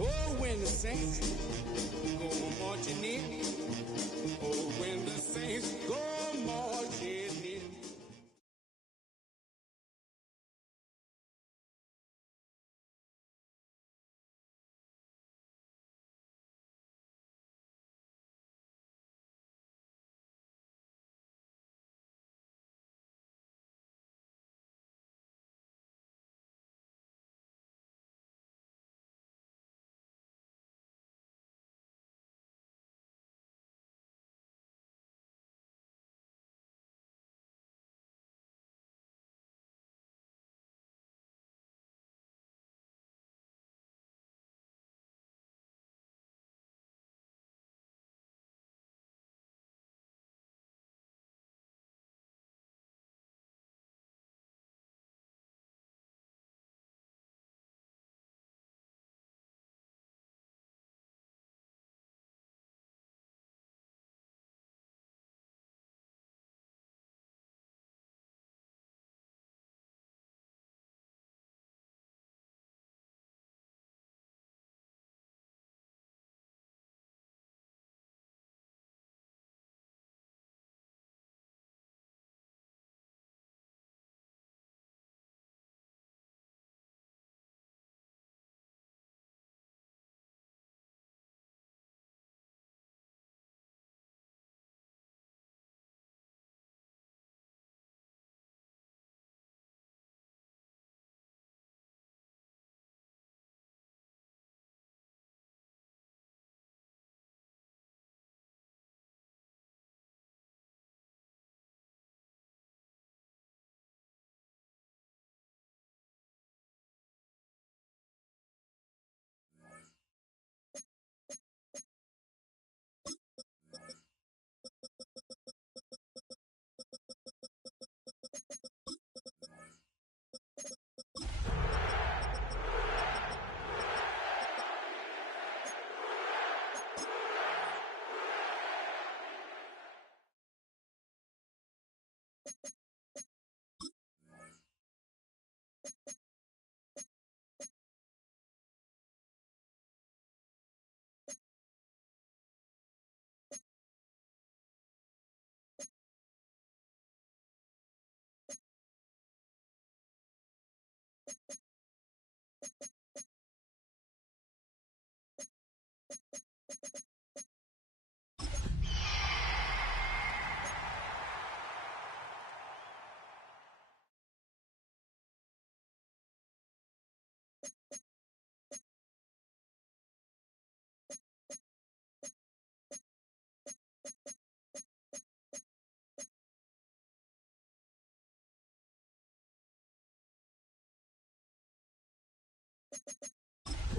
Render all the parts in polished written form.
Oh, when the saints go marching in. Oh, when the saints go marching in.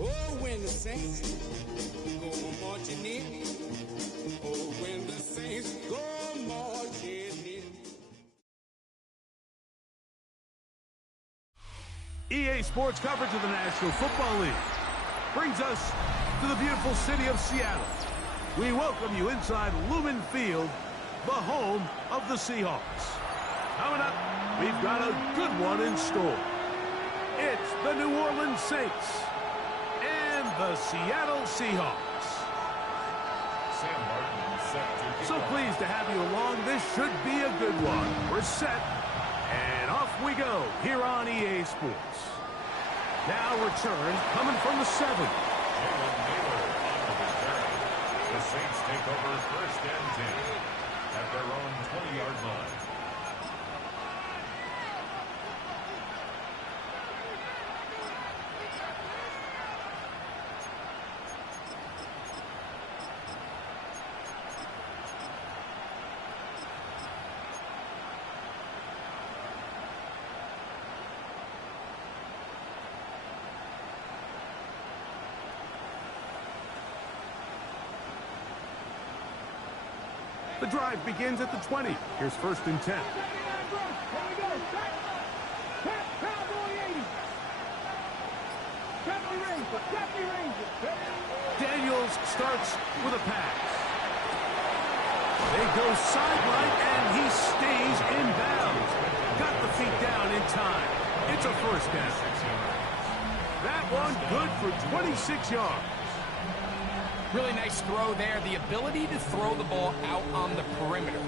Oh, when the saints go marching in. Oh, when the saints go marching in. EA Sports coverage of the National Football League brings us to the beautiful city of Seattle. We welcome you inside Lumen Field, the home of the Seahawks. Coming up, we've got a good one in store. It's the New Orleans Saints and the Seattle Seahawks. So pleased to have you along. This should be a good one. We're set, and off we go here on EA Sports. Now return coming from the 7. The Saints take over 1st and 10 at their own 20-yard line. drive begins at the 20. Here's 1st and 10. Daniels starts with a pass. They go sideline, and he stays in bounds. Got the feet down in time. It's a 1st down. That one good for 26 yards. Really nice throw there. The ability to throw the ball out on the perimeter.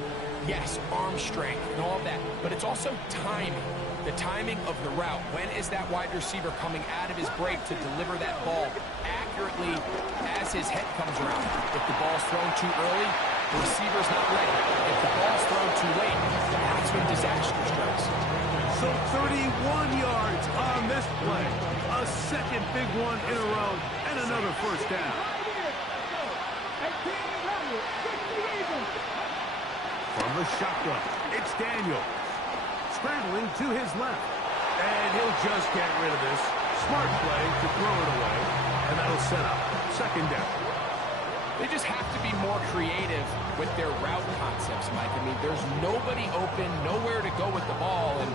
Yes, arm strength and all that, but it's also timing. The timing of the route. When is that wide receiver coming out of his break to deliver that ball accurately as his head comes around? If the ball's thrown too early, the receiver's not ready. If the ball's thrown too late, that's when disaster strikes. So 31 yards on this play. A second big one in a row, and another 1st down. From the shotgun, it's Daniel. Scrambling to his left. And he'll just get rid of this. Smart play to throw it away. And that'll set up 2nd down. They just have to be more creative with their route concepts, Mike. I mean, there's nobody open, nowhere to go with the ball, and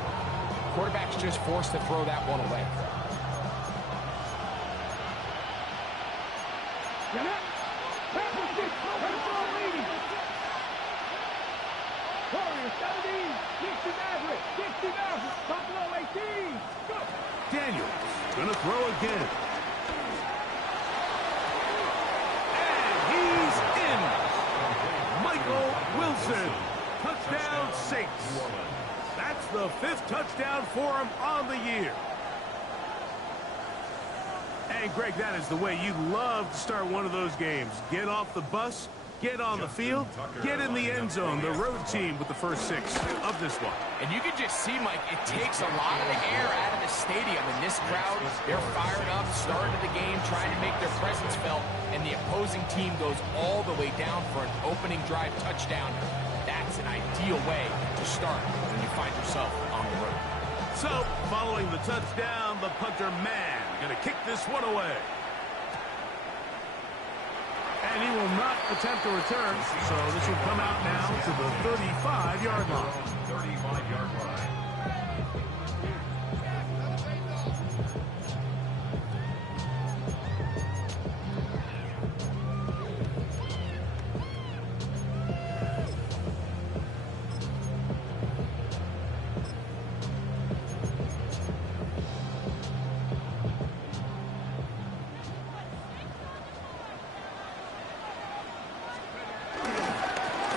quarterback's just forced to throw that one away. Daniels gonna throw again. And he's in. Michael Wilson. Touchdown Saints. That's the 5th touchdown for him on the year. And Greg, that is the way you love to start one of those games. Get off the bus, get on the field, get in the end zone. The road team with the first 6 of this one. And you can just see, Mike, it takes a lot of the air out of the stadium. And this crowd, they're fired up, started the game, trying to make their presence felt. And the opposing team goes all the way down for an opening drive touchdown. That's an ideal way to start when you find yourself on the road. So, following the touchdown, the punter man going to kick this one away. And he will not attempt a return, so this will come out now to the 35-yard line. 35-yard line.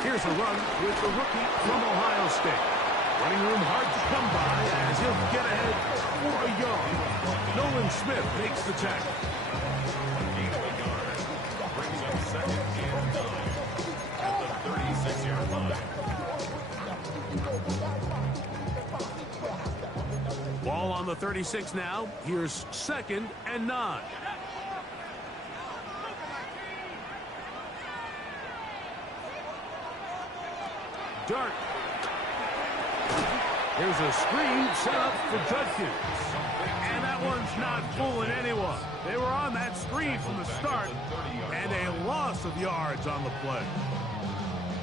Here's a run with the rookie from Ohio State. Running room hard to come by as he'll get ahead for a yard. Nolan Smith makes the tackle. Gain of a yard. Brings up 2nd and 9 at the 36-yard line. Ball on the 36 now. Here's 2nd and 9. Dart. Here's a screen set up for Judkins. And that one's not fooling anyone. They were on that screen from the start, and a loss of yards on the play.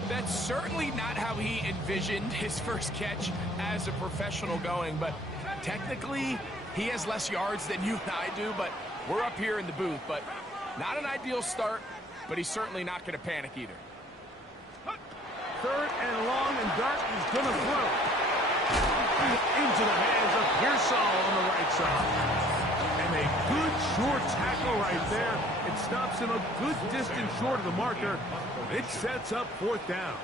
That's certainly not how he envisioned his first catch as a professional going, but technically he has less yards than you and I do, but we're up here in the booth. But not an ideal start, but he's certainly not going to panic either. 3rd and long, and Dart is going to throw. Into the hands of Pearsall on the right side. And a good short tackle right there. It stops him a good distance short of the marker. It sets up 4th down.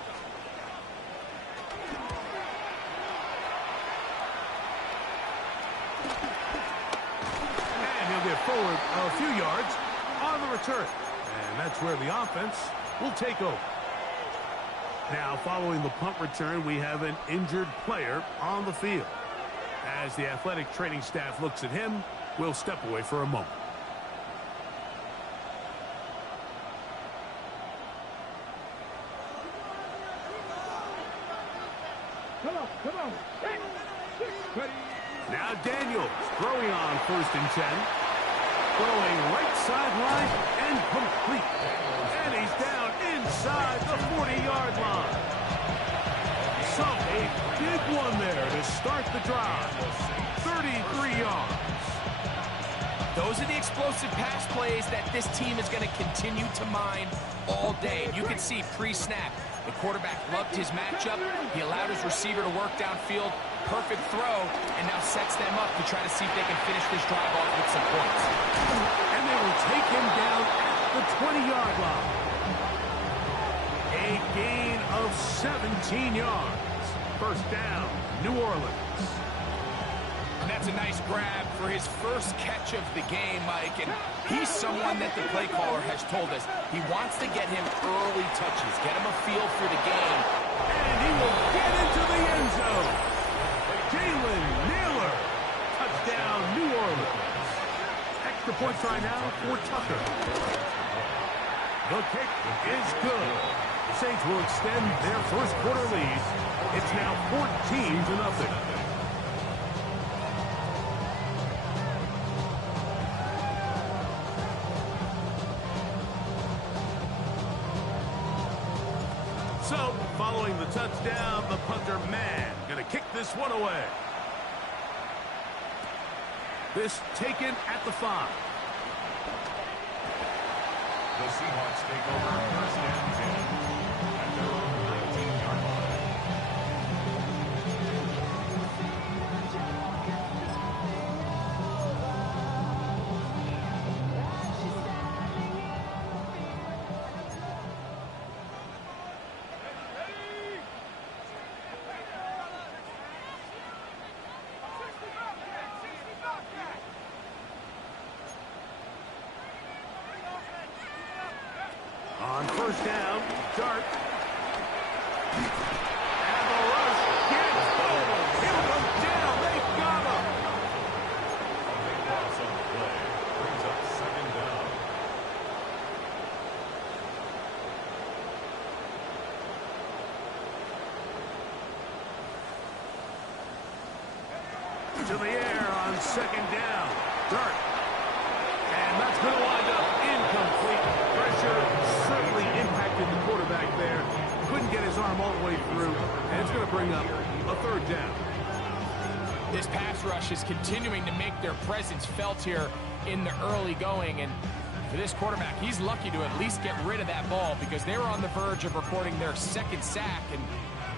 And he'll get forward a few yards on the return. And that's where the offense will take over. Now, following the punt return, we have an injured player on the field. As the athletic training staff looks at him, we'll step away for a moment. Come on. Now Daniels throwing on 1st and 10. Throwing right sideline and complete. And he's down inside the 40-yard line. So a big one there to start the drive. 33 yards. Those are the explosive pass plays that this team is going to continue to mine all day. And you can see pre-snap, the quarterback loved his matchup. He allowed his receiver to work downfield. Perfect throw, and now sets them up to try to see if they can finish this drive off with some points. And they will take him down at the 20-yard line. A gain of 17 yards. First down, New Orleans. And that's a nice grab for his first catch of the game, Mike. And he's someone that the play caller has told us he wants to get him early touches, get him a feel for the game. And he will get into the end zone. Jalen Nailor. Touchdown, New Orleans. Extra point try now for Tucker. The kick is good. The Saints will extend their first quarter lead. It's now 14-0. So, following the touchdown, the punter man going to kick this one away. This taken at the 5. The Seahawks take over first and 10 at their own 19-yard line. On first down, Dart. And the rush gets home. He'll go down. They got him. A big loss on the play brings up second down. To the air on second down. Dart. And that's going to wind up incomplete. Pressure certainly impacted the quarterback there. Couldn't get his arm all the way through. And it's going to bring up a third down. This pass rush is continuing to make their presence felt here in the early going. And for this quarterback, he's lucky to at least get rid of that ball because they were on the verge of recording their second sack. And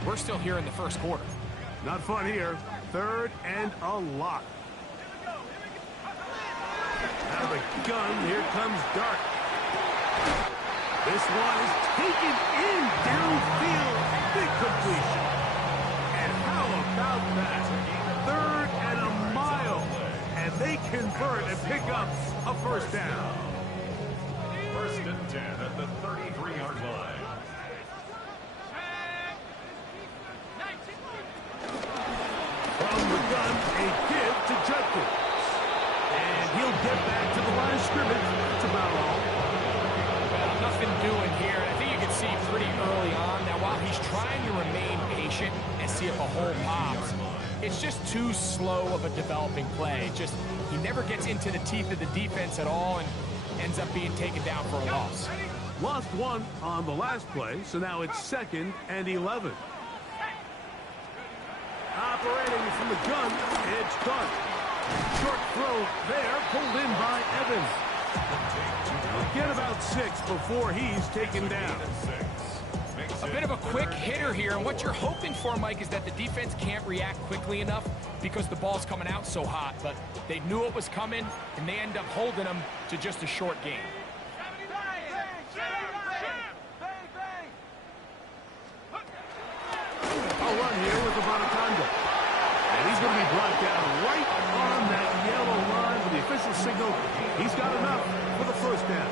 we're still here in the first quarter. Not fun here. Third and a lot. Out of the gun, here comes Dart. This one is taken in downfield. Big completion. And how about that? Third and a mile. And they convert and pick up a first down. First and 10 at the 33-yard line. From the gun, a give to Judkins. And he'll get back to the line of scrimmage. That's about all. Well, nothing doing here. I think you can see pretty early on. Now, while he's trying to remain patient and see if a hole pops, it's just too slow of a developing play. He never gets into the teeth of the defense at all and ends up being taken down for a loss. Lost one on the last play, so now it's 2nd and 11. Operating from the gun, it's Dart. Short throw there, pulled in by Evans. He'll get about 6 before he's taken down. A bit of a quick hitter here, and what you're hoping for, Mike, is that the defense can't react quickly enough because the ball's coming out so hot, but they knew it was coming, and they end up holding them to just a short game. A run here with Ivanaconda. And he's going to be brought down right on that yellow line for the official signal. He's got enough for the first down.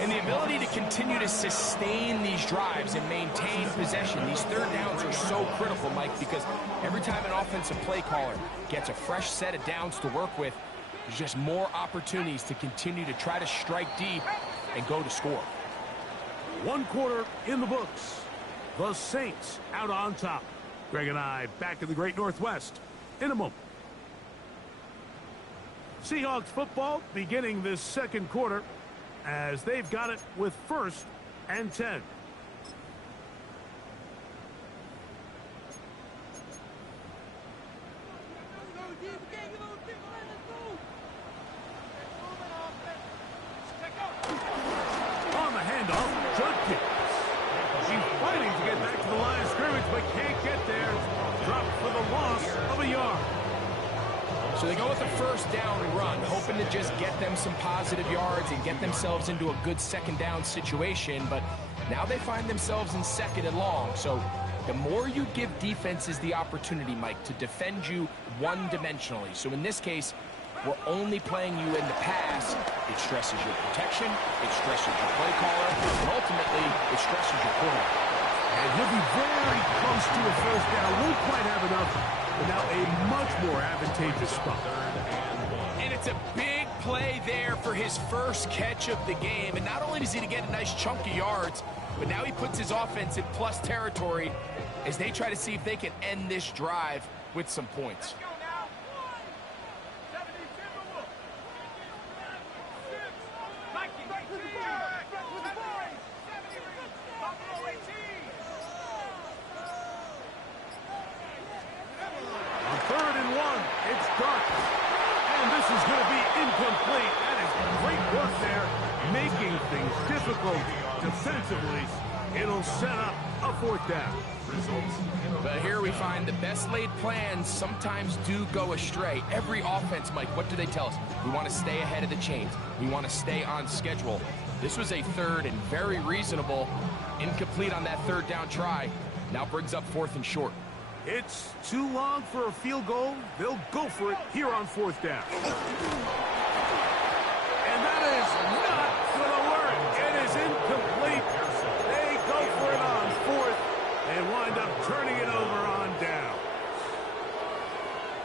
And the ability to continue to sustain these drives and maintain possession, these third downs are so critical, Mike, because every time an offensive play caller gets a fresh set of downs to work with, there's just more opportunities to continue to try to strike deep and go to score. 1 quarter in the books. The Saints out on top. Greg and I back in the Great Northwest in a moment. Seahawks football beginning this second quarter as they've got it with 1st and 10. On the handoff, Judkins. He's fighting to get back to the line of scrimmage, but can't get there. Dropped for the loss of a yard. So they go with a first down run, hoping to just get them some positive yards and get themselves into a good second down situation, but now they find themselves in second and long. So the more you give defenses the opportunity, Mike, to defend you one-dimensionally. So in this case, we're only playing you in the pass. It stresses your protection, it stresses your play caller, and ultimately, it stresses your quarterback. And he'll be very close to a first down. Won't quite have enough, but now a much more advantageous spot. And it's a big play there for his first catch of the game. And not only does he get a nice chunk of yards, but now he puts his offense in plus territory as they try to see if they can end this drive with some points. Third and one, it's dark. And this is going to be incomplete. That is great work there, making things difficult defensively. It'll set up a fourth down. But here we find the best laid plans sometimes do go astray. Every offense, Mike, what do they tell us? We want to stay ahead of the chains. We want to stay on schedule. This was a third and very reasonable. Incomplete on that third down try. Now brings up fourth and short. It's too long for a field goal. They'll go for it here on fourth down. And that is not going to work. It is incomplete. They go for it on fourth and wind up turning it over on down.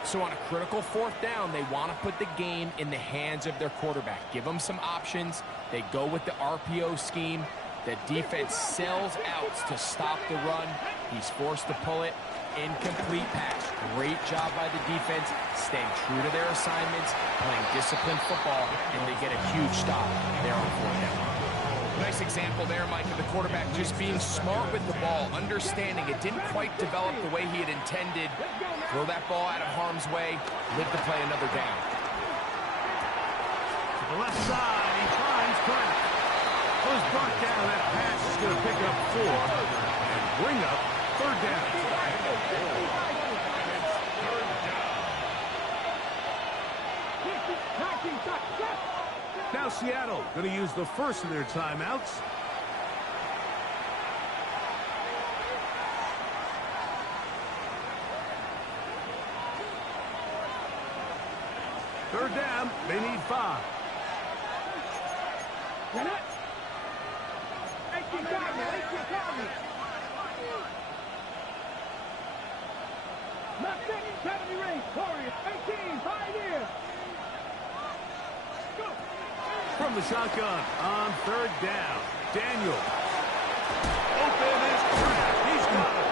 So on a critical fourth down, they want to put the game in the hands of their quarterback. Give them some options. They go with the RPO scheme. The defense sells out to stop the run. He's forced to pull it. Incomplete pass. Great job by the defense, staying true to their assignments, playing disciplined football, and they get a huge stop there on fourth down. Nice example there, Mike, of the quarterback just being smart with the ball, understanding it didn't quite develop the way he had intended. Throw that ball out of harm's way, live to play another down. To the left side, he finds Pratt. Goes brought down. That pass is going to pick up 4 and bring up third down. Now Seattle going to use the first of their timeouts. Third down, they need 5. From the shotgun on third down, Daniel. Open is Pratt. He's got it.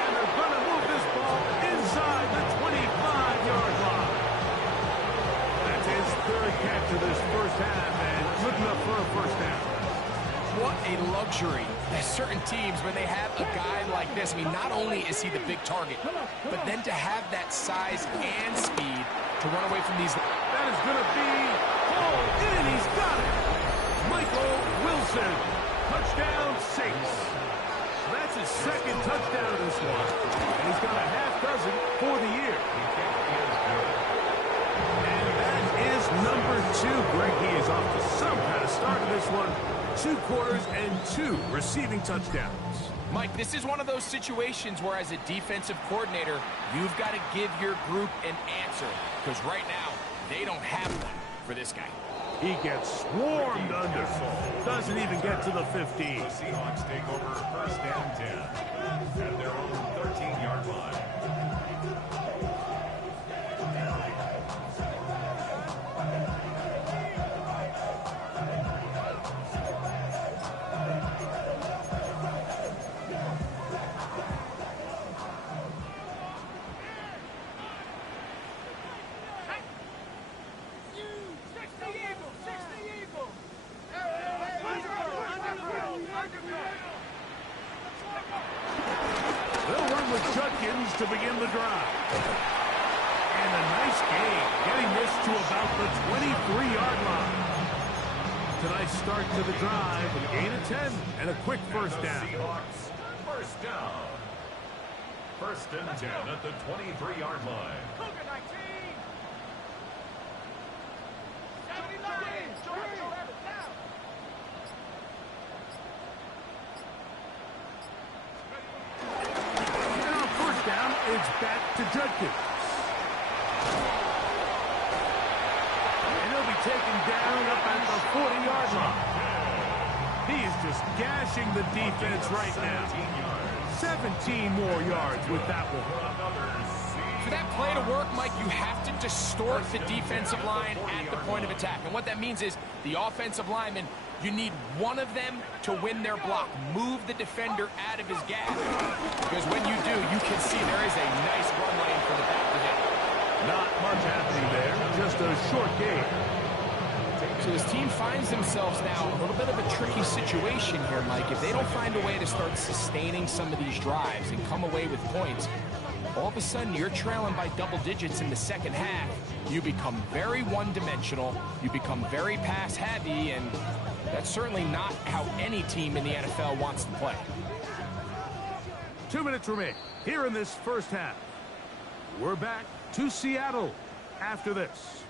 And they're going to move this ball inside the 25-yard line. That's his third catch of this first half, and looking up for a first down. What a luxury. There's certain teams where they have a guy like this. I mean, not only is he the big target, but then to have that size and speed to run away from these. That is going to be hauled in. He's got it. Michael Wilson. Touchdown 6. That's his second touchdown of this one. And he's got a half dozen for the year. And that is number 2, Greg. He is off to some kind of start of this one. 2 quarters and 2 receiving touchdowns. Mike, this is one of those situations where as a defensive coordinator, you've got to give your group an answer. Because right now, they don't have one for this guy. He gets swarmed under. Doesn't even get to the 15. The Seahawks take over first down 10 at their own 13-yard line. They'll run with Judkins to begin the drive. And a nice gain, getting this to about the 23-yard line. Tonight's start to the drive, a gain of 10 and a quick first down. Seahawks, first down. First and 10 at the 23-yard line. And on first down, it's back to Judkins. And he'll be taken down up at the 40-yard line. He is just gashing the defense right now. 17 more yards with that one. For that play to work, Mike, you have to distort the defensive line at the point of attack. And what that means is the offensive lineman, you need one of them to win their block. Move the defender out of his gap. Because when you do, you can see there is a nice run lane for the back to hit. Not much happening there, just a short gain. So his team finds themselves now a little bit of a tricky situation here, Mike. If they don't find a way to start sustaining some of these drives and come away with points, all of a sudden you're trailing by double digits in the second half. You become very one-dimensional, you become very pass-heavy, and that's certainly not how any team in the NFL wants to play. 2 minutes remain here in this first half. We're back to Seattle after this.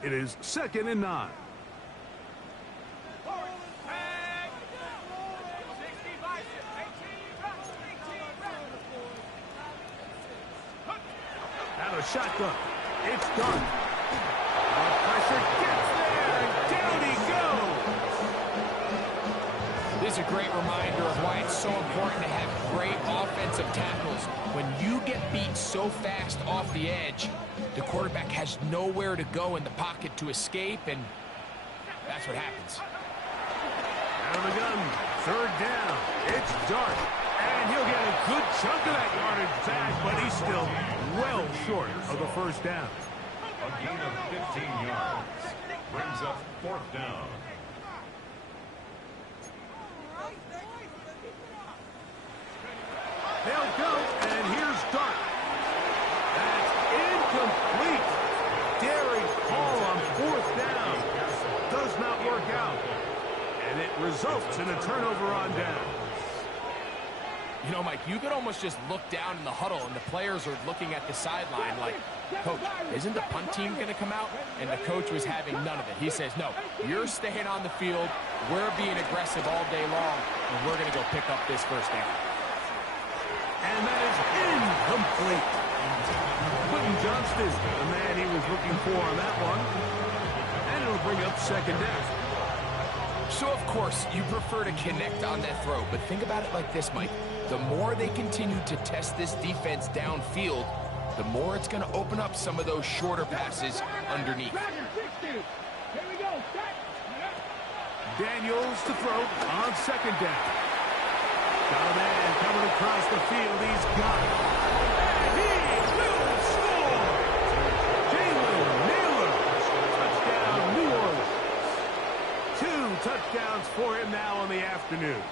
It is 2nd and 9. And a shotgun. It's done. The pressure gets there, and down he goes. This is a great reminder of why it's so important to have great offensive tackles. When you get beat so fast off the edge, the quarterback has nowhere to go in the pocket to escape, and that's what happens. Out of the gun, 3rd down. It's Dart, and he'll get a good chunk of that yardage back, but he's still well short of the first down. A gain of 15 yards. Brings up 4th down. They'll go, and here's Dart. That's incomplete. Daring call on 4th down. Does not work out. And it results in a turnover on down. You know, Mike, you could almost just look down in the huddle, and the players are looking at the sideline like, Coach, isn't the punt team going to come out? And the coach was having none of it. He says, no, you're staying on the field. We're being aggressive all day long, and we're going to go pick up this first down. And that is incomplete. Quentin Johnston, the man he was looking for on that one. And it'll bring up 2nd down. So, of course, you prefer to connect on that throw, but think about it like this, Mike. The more they continue to test this defense downfield, the more it's going to open up some of those shorter passes underneath. Daniels to throw on 2nd down. Got a man coming across the field. He's got it. And he will score! Jalen Nailor. Touchdown, New Orleans. 2 touchdowns for him now on the afternoon.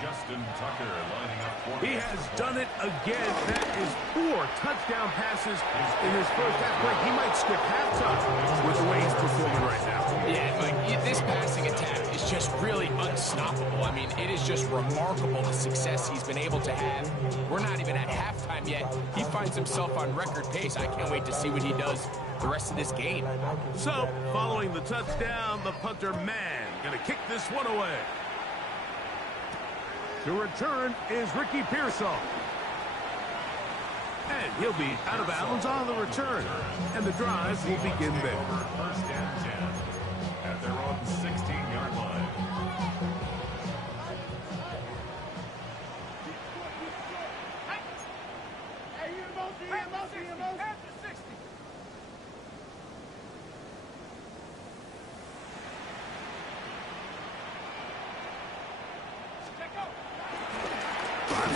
Justin Tucker lining up for He has done it again. That is 4 touchdown passes in his first half break. He might skip halftime with the way he's performing right now. Yeah, Mike, this passing attack is just really unstoppable. I mean, it is just remarkable the success he's been able to have. We're not even at halftime yet. He finds himself on record pace. I can't wait to see what he does the rest of this game. So, following the touchdown, the punter, man, going to kick this one away. To return is Ricky Pearsall. And he'll be out of bounds on the return. And the drive will begin there. First and 10 at their own 16-yard line.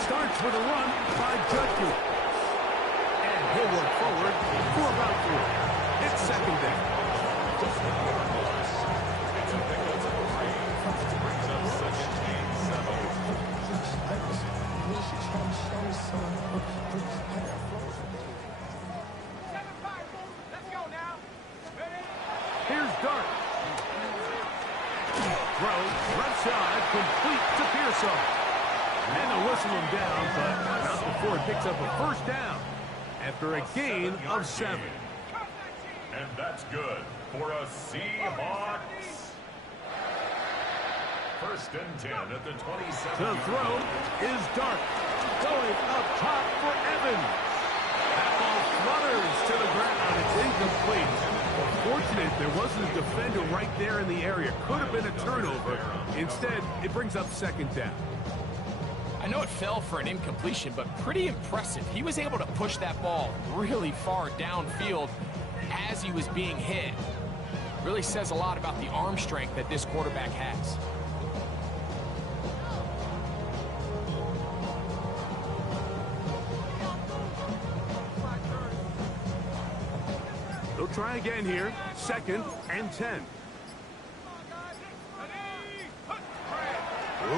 Starts with a run by Judkins. And he'll work forward for about 3. It's 2nd down. Dart. Throw, left side, complete to Pearsall. And they'll whistle him down, but not before he picks up a first down after a gain of 7. And that's good for a Seahawks. First and 10 at the 27. The throw is Dart. Going up top for Evans. That ball flutters to the ground. It's incomplete. Fortunate there wasn't a defender right there in the area. Could have been a turnover. Instead, it brings up second down. I know it fell for an incompletion, but pretty impressive. He was able to push that ball really far downfield as he was being hit. Really says a lot about the arm strength that this quarterback has. They'll try again here. Second and 10.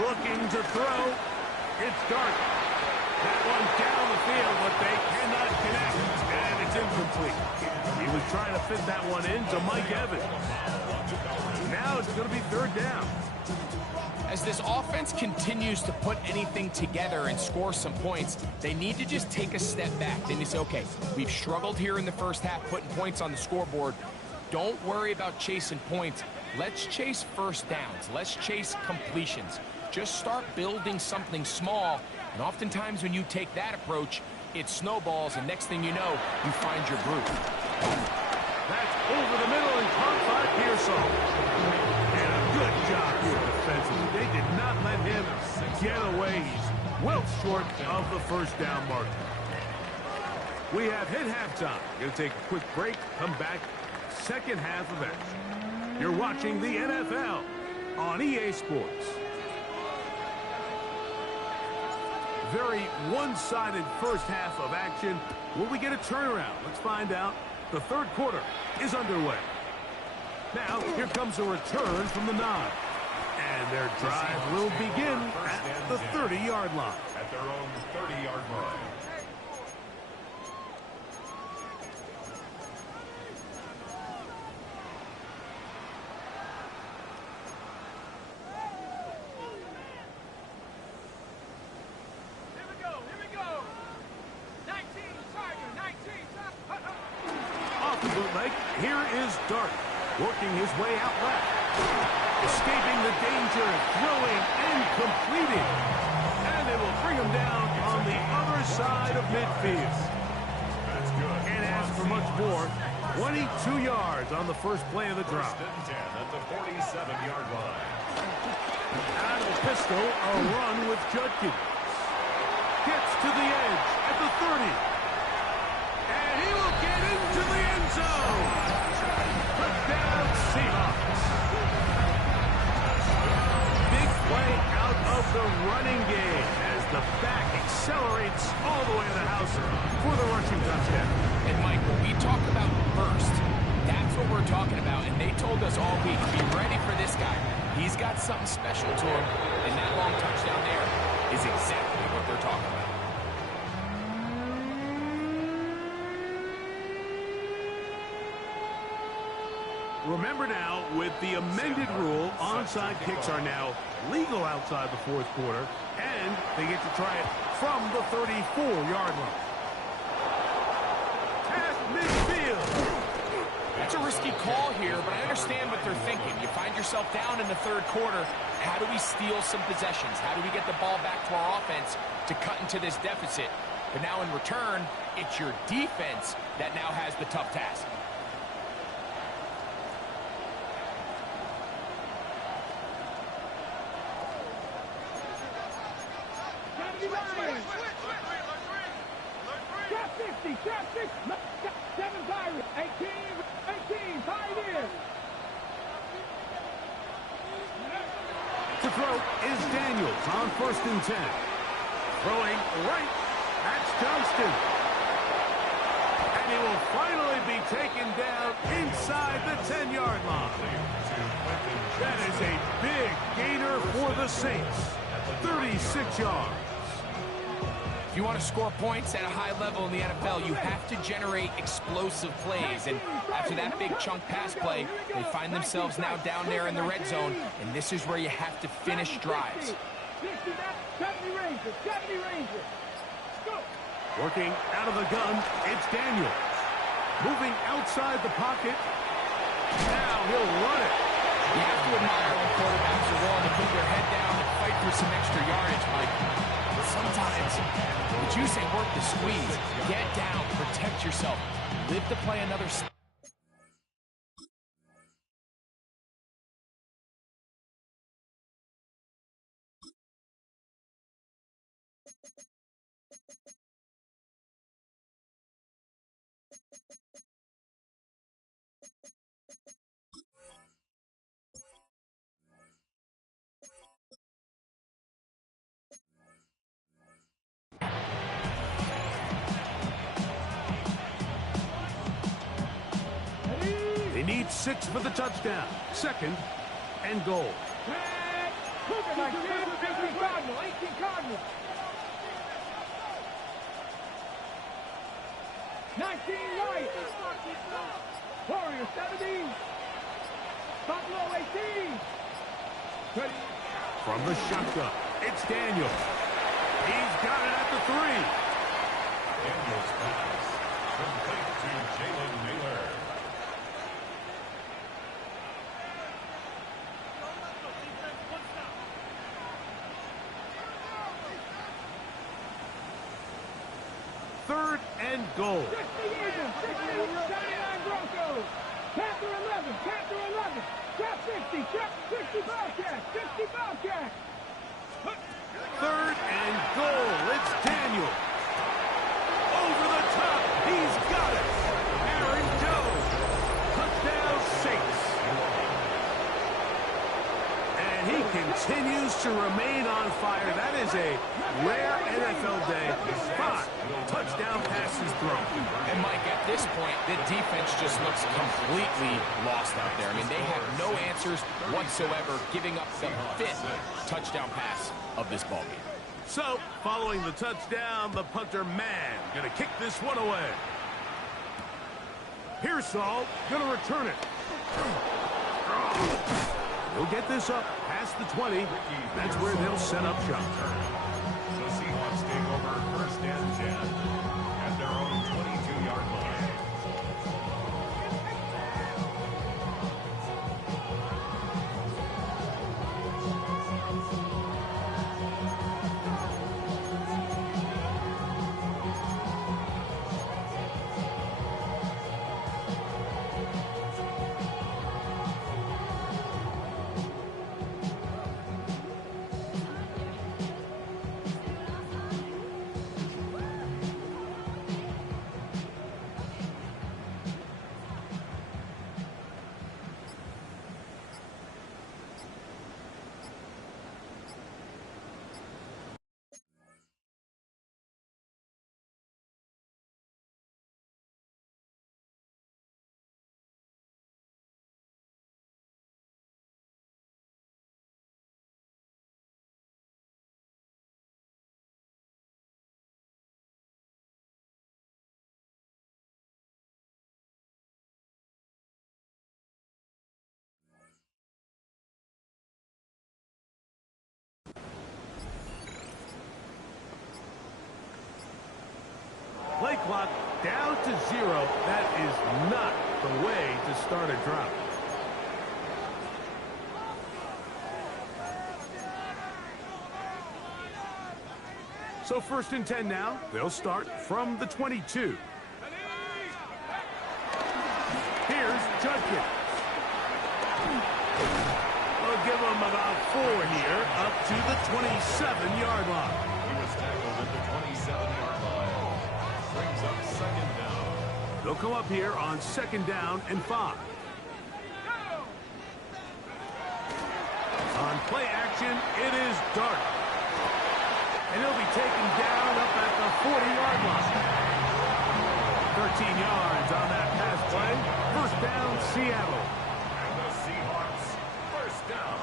Looking to throw. It's Dart. That one down the field, but they cannot connect. And it's incomplete. He was trying to fit that one into Mike Evans. Now it's going to be third down. As this offense continues to put anything together and score some points, they need to just take a step back. Then they say, okay, we've struggled here in the first half putting points on the scoreboard. Don't worry about chasing points. Let's chase first downs. Let's chase completions. Just start building something small, and oftentimes when you take that approach, it snowballs, and next thing you know, you find your groove. That's over the middle and caught by Pearsall. And a good job here defensively. They did not let him get away. He's well short of the first down marker. We have hit halftime. Going to take a quick break, come back, second half of action. You're watching the NFL on EA Sports. Very one-sided first half of action. Will we get a turnaround? Let's find out. The third quarter is underway. Now, here comes a return from the 9. And their drive will begin at the 30-yard line. At their own 30-yard line. Here is Dart, working his way out left. Escaping the danger, throwing and completing. And they will bring him down on the other side of midfield. That's good. Can't ask for much more. 22 yards on the first play of the drop. First and 10 at the 47-yard line. Out of pistol, a run with Judkins. Gets to the edge at the 30. And he will get into the end zone. Touchdown, Seahawks. Big play out of the running game as the back accelerates all the way to the house for the rushing touchdown. And Mike, when we talk about burst, that's what we're talking about. And they told us all week, be ready for this guy. He's got something special to him. And that long touchdown there is exactly what they're talking about. Remember now, with the amended rule, onside kicks are now legal outside the fourth quarter, and they get to try it from the 34-yard line. At midfield. That's a risky call here, but I understand what they're thinking. You find yourself down in the third quarter. How do we steal some possessions? How do we get the ball back to our offense to cut into this deficit? But now in return, it's your defense that now has the tough task. To throw is Daniels on first and 10. Throwing right. That's Johnston. And he will finally be taken down inside the 10-yard line. That is a big gainer for the Saints. 36 yards. If you want to score points at a high level in the NFL, you have to generate explosive plays. And after that big chunk pass play, they find themselves now down there in the red zone, and this is where you have to finish drives. Working out of the gun, it's Daniels. Moving outside the pocket. Now he'll run it. You have to admire when quarterbacks are willing to put their head down and fight for some extra yardage, Mike. But sometimes the juice ain't worth the squeeze. Get down, protect yourself, live to play another step. They need 6 for the touchdown. 2nd and goal. 19 right. Warrior 17. Buffalo 18. From the shotgun, it's Daniels. He's got it at the 3. Daniels pass. Complete to Jalen Naylor. Third and goal. 60 Eagles, 79 Broncos. Panther 11, Panther 11. Trap 60, trap 60 Bobcats, 60 Bobcats. Third and goal. It's Daniels. Over the top. He's got it. Aaron Jones. Touchdown Saints. And he continues to remain on fire. That is a rare NFL day. 5 touchdown passes thrown. And Mike, at this point, the defense just looks completely lost out there. I mean, they have no answers whatsoever, giving up the 5th touchdown pass of this ballgame. So, following the touchdown, the punter man gonna kick this one away. Pearsall gonna return it. He'll get this up past the 20. That's where they'll set up shop. The Seahawks take over 1st and 10 at their own 22-yard line. Play clock down to 0. That is not the way to start a drive. So 1st and 10 now. They'll start from the 22. Here's Judkins. We'll give him about 4 here, up to the 27-yard line. He was tackled at the 27-yard line. Brings up 2nd down. They'll come up here on 2nd down and 5. On play action, it is Dart. And he'll be taken down up at the 40-yard line. 13 yards on that pass play. 1st down, Seattle. And the Seahawks, 1st down.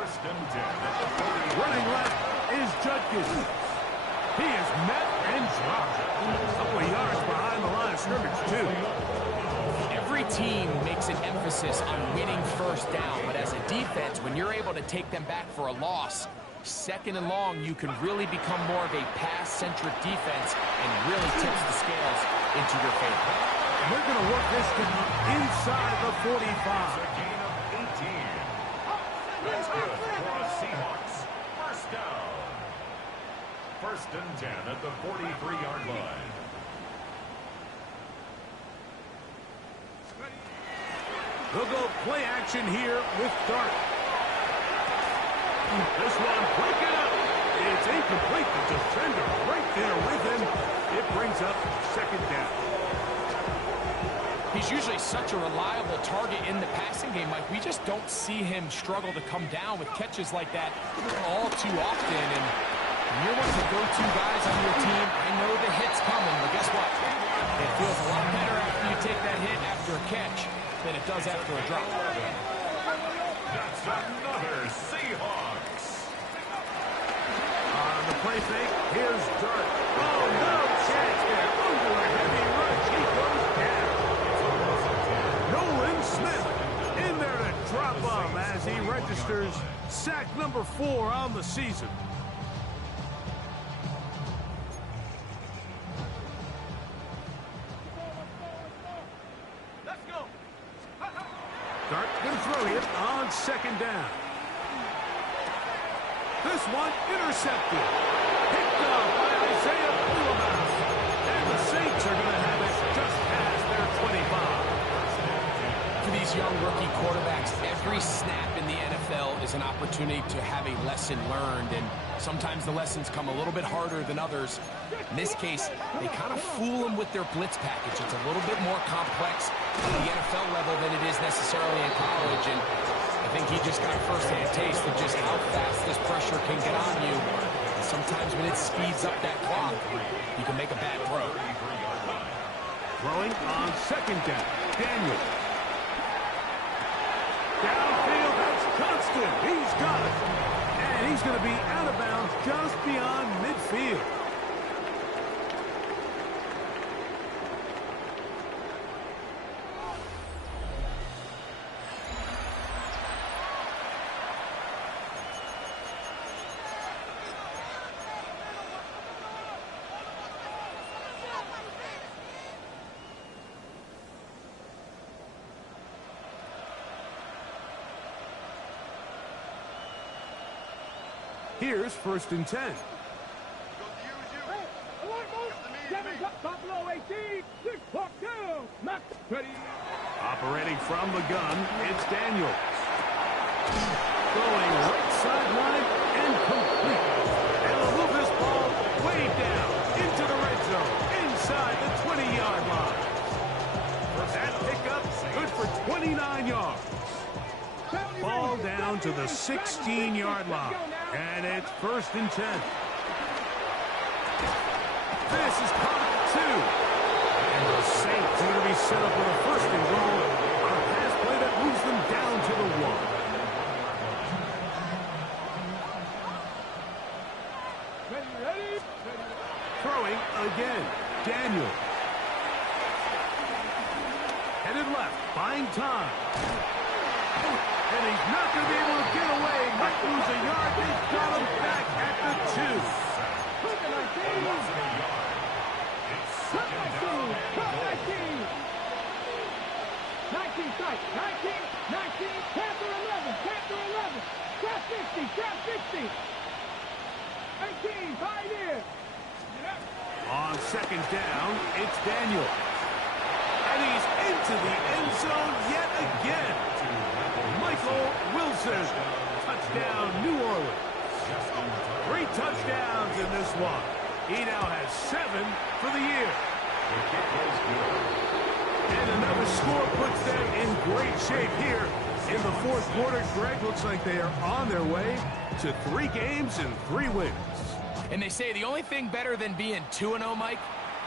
1st and 10 at the 40. Running left is Judkins. He is met and dropped. A couple of yards behind the line of scrimmage, too. Every team makes an emphasis on winning first down, but as a defense, when you're able to take them back for a loss, second and long, you can really become more of a pass-centric defense and really tips the scales into your favor. And they're going to work this down inside the 45. A gain of 18. That's good for our Seahawks. First down. First and 10 at the 43-yard line. They'll go play action here with Dart. This one, break it up. It's incomplete. The defender right there with him. It brings up second down. He's usually such a reliable target in the passing game, Mike. We just don't see him struggle to come down with catches like that all too often. And when you're one of the go-to guys on your team, I know the hit's coming, but guess what? It feels a lot better after you take that hit after a catch than it does after a drop. That's another Seahawks. On the play fake, here's Dart. Oh, no chance there. Under a heavy rush, he goes down. Nolan Smith in there to drop him as he registers sack number 4 on the season. Dart going to throw it on second down. This one intercepted. Picked up by Isaiah Pouliot. And the Saints are going to have it just past their 25. For these young rookie quarterbacks, every snap in the NFL is an opportunity to have a lesson learned, and sometimes the lessons come a little bit harder than others. In this case, they kind of fool them with their blitz package. It's a little bit more complex at the NFL level than it is necessarily in college, and I think he just got a first-hand taste of just how fast this pressure can get on you. And sometimes when it speeds up that clock, you can make a bad throw. Throwing on second down. Daniel. Downfield, that's Constant. He's got it. And he's going to be out of bounds just beyond midfield. Here's first and 10. Buffalo 18, 6 block down. Not ready. Operating from the gun, it's Daniels. Going right sideline and complete. And they'll move this ball way down into the red zone, inside the 20-yard line. That pickup, good for 29 yards. Ball down to the 16-yard line. And it's first and 10. This is caught 2. And the Saints are going to be set up with a first and goal on a pass play that moves them down to the 1. Ready. Throwing again. Daniel. Headed left. Buying time. And he's not going to be able to get away. Might lose a yard. They've got him back at the 2. Panther 11, trap 60, 18, 5 years. On second down, it's Daniel. And he's into the end zone yet again. Michael Wilson. Touchdown, New Orleans. 3 touchdowns in this one. He now has 7 for the year. And another score puts them in great shape here in the fourth quarter. Greg, looks like they are on their way to 3 games and 3 wins. And they say the only thing better than being 2-0, Mike,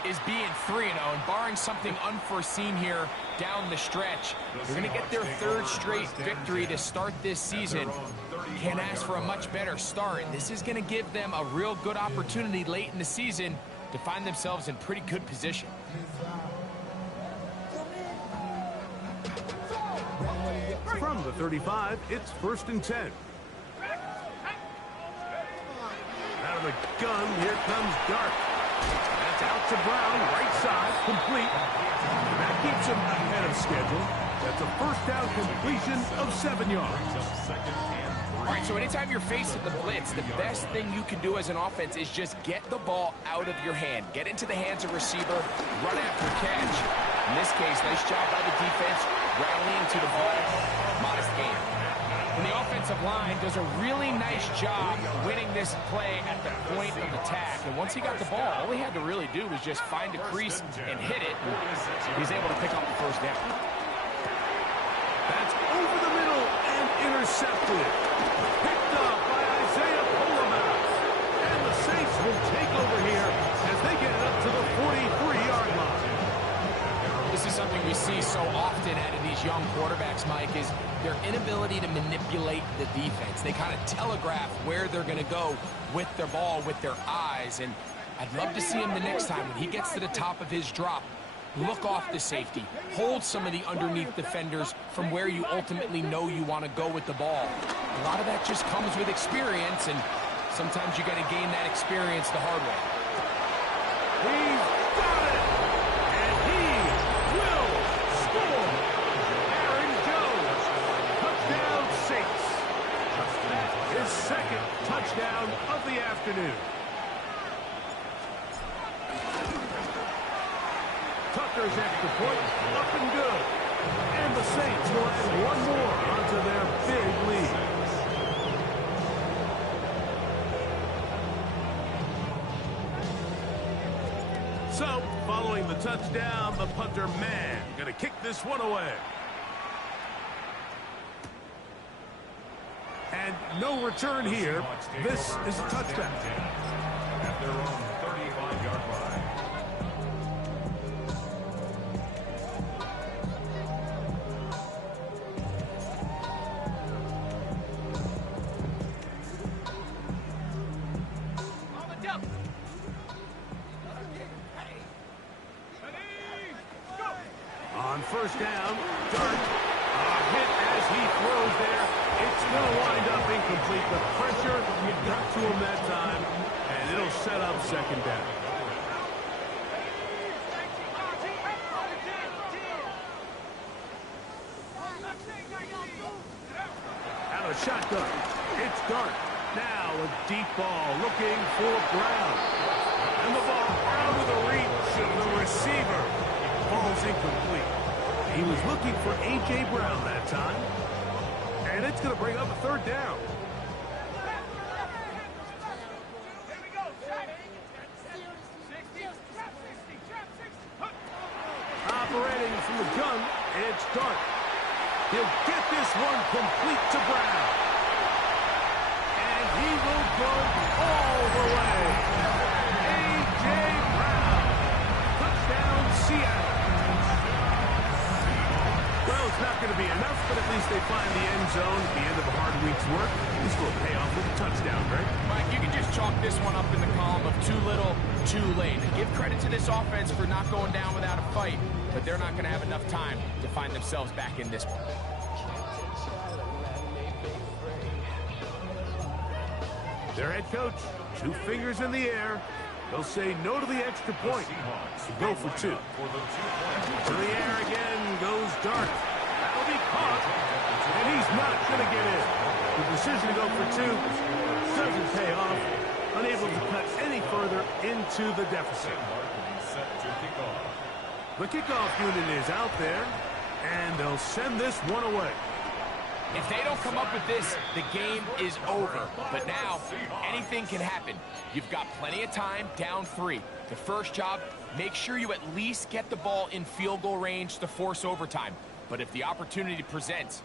is being 3-0, and barring something unforeseen here down the stretch, they're going to get their third straight victory to start this season. Can't ask for a much better start. This is going to give them a real good opportunity late in the season to find themselves in pretty good position. From the 35, it's 1st and 10. Out of the gun, here comes Dart. That's out to Brown, right side, complete. That keeps him ahead of schedule. That's a first down completion of 7 yards. All right, so anytime you're facing the blitz, the best thing you can do as an offense is just get the ball out of your hand. Get into the hands of receiver, run after catch. In this case, nice job by the defense, rallying to the ball. Modest gain. And the offensive line does a really nice job winning this play at the point of attack. And once he got the ball, all he had to really do was just find a crease and hit it. And he's able to pick up the first down. That's over the middle and intercepted. Picked up by Isaiah Pola-Mao. And the Saints will take over here as they get it up to the 43-yard line. This is something we see so often out of these young quarterbacks, Mike, is their inability to manipulate the defense. They kind of telegraph where they're going to go with their ball, with their eyes. And I'd love to see him the next time when he gets to the top of his drop. Look off the safety. Hold some of the underneath defenders from where you ultimately know you want to go with the ball. A lot of that just comes with experience, and sometimes you got to gain that experience the hard way. He's got it! And he will score! Aaron Jones, touchdown Saints. His second touchdown of the afternoon. Tucker's extra point, up and good. And the Saints will add one more onto their big lead. So, following the touchdown, the punter man gonna kick this one away. And no return here. This is a touchdown. At their own 35-yard line. On first down, Dart. A hit as he throws there. It's going to wind up incomplete. The pressure, you got to him that time, and it'll set up second down. Out of shotgun, it's Dart. Now a deep ball looking for Brown. And the ball out of the reach of the receiver. Ball's incomplete. He was looking for A.J. Brown that time. And it's going to bring up a third down. Operating from the gun, it's Dart. He'll get this one complete to Brown. And he will go all the way. A.J. Brown. Touchdown, Seattle. Well, it's not going to be enough, but at least they find the end zone at the end of a hard week's work. This will pay off with a touchdown, right? Mike, you can just chalk this one up in the column of too little, too late. Give credit to this offense for not going down without a fight, but they're not going to have enough time to find themselves back in this one. Their head coach, 2 fingers in the air. They'll say no to the extra point. Go for 2. To the air again goes Dart. That'll be caught. And he's not going to get in. The decision to go for 2 doesn't pay off. Unable to cut any further into the deficit. The kickoff unit is out there, and they'll send this one away. If they don't come up with this, the game is over. But now, anything can happen. You've got plenty of time, down 3. The first job, make sure you at least get the ball in field goal range to force overtime. But if the opportunity presents,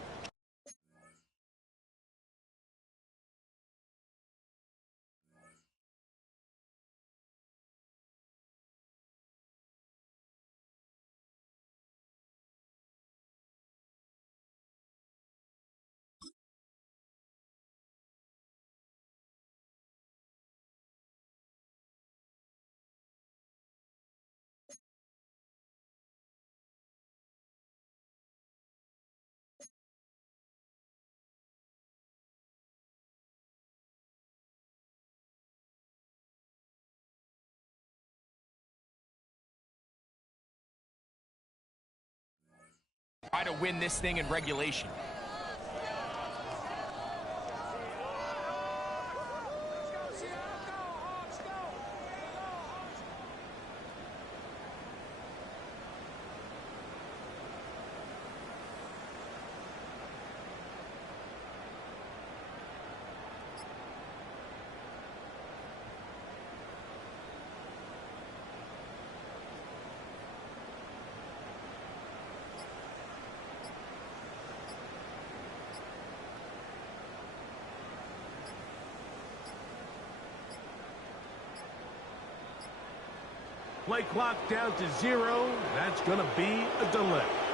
try to win this thing in regulation. Play clock down to 0. That's going to be a delay.